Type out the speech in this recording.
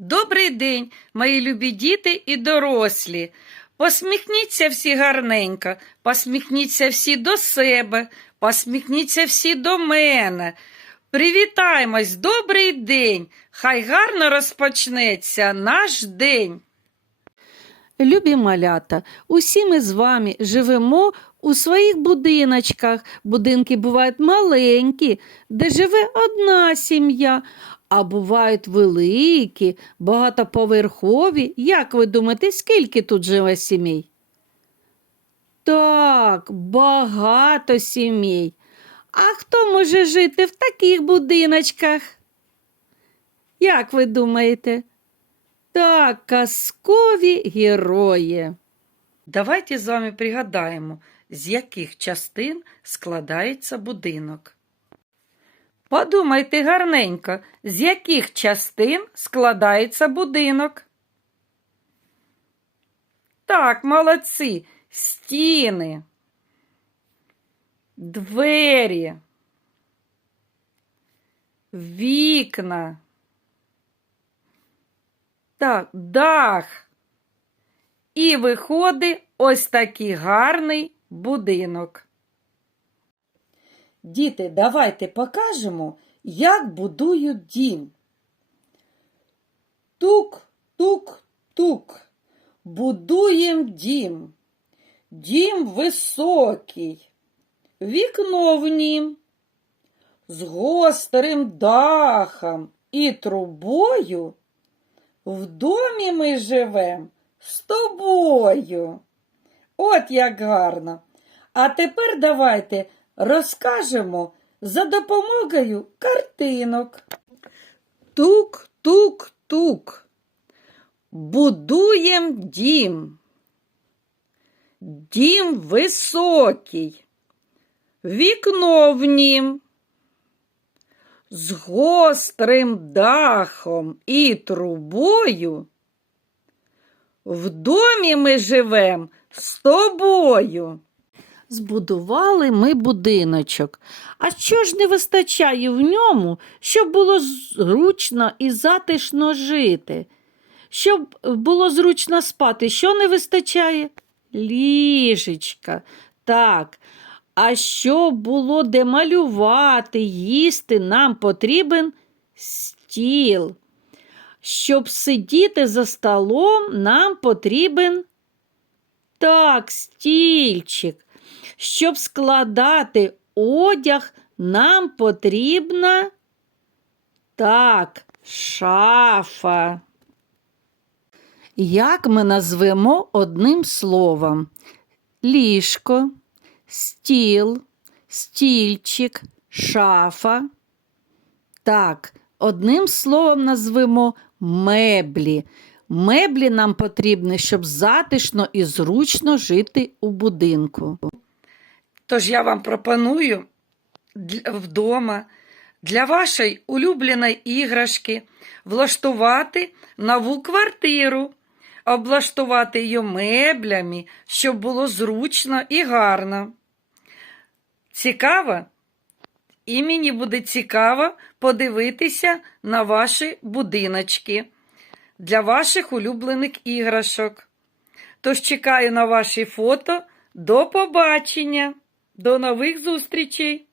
Добрий день, мої любі діти і дорослі. Посміхніться всі гарненько, посміхніться всі до себе, посміхніться всі до мене. Привітаймось, добрий день! Хай гарно розпочнеться наш день. Любі малята, усі ми з вами живемо у своїх будиночках. Будинки бувають маленькі, де живе одна сім'я, а бувають великі, багатоповерхові. Як ви думаєте, скільки тут живе сімей? Так, багато сімей. А хто може жити в таких будиночках? Як ви думаєте? Так, казкові герої. Давайте з вами пригадаємо, з яких частин складається будинок. Подумайте гарненько, з яких частин складається будинок. Так, молодці, стіни, двері, вікна. Так, дах. І виходить ось такий гарний будинок. Діти, давайте покажемо, як будують дім. Тук, тук, тук. Будуєм дім. Дім високий, вікно в нім, з гострим дахом і трубою. В домі ми живем з тобою. От як гарно. А тепер давайте розкажемо за допомогою картинок. Тук, тук, тук. Будуєм дім. Дім високий, вікно в нім. З гострим дахом і трубою. В домі ми живем з тобою. Збудували ми будиночок. А що ж не вистачає в ньому, щоб було зручно і затишно жити? Щоб було зручно спати, що не вистачає? Ліжечка. Так. А щоб було де малювати, їсти, нам потрібен стіл. Щоб сидіти за столом, нам потрібен так, стільчик. Щоб складати одяг, нам потрібна так, шафа. Як ми назвемо одним словом? Ліжко, стіл, стільчик, шафа. Так, одним словом назвемо меблі. Меблі нам потрібні, щоб затишно і зручно жити у будинку. Тож я вам пропоную вдома для вашої улюбленої іграшки влаштувати нову квартиру, облаштувати її меблями, щоб було зручно і гарно. Цікаво? І мені буде цікаво подивитися на ваші будиночки для ваших улюблених іграшок. Тож чекаю на ваші фото. До побачення, до нових зустрічей!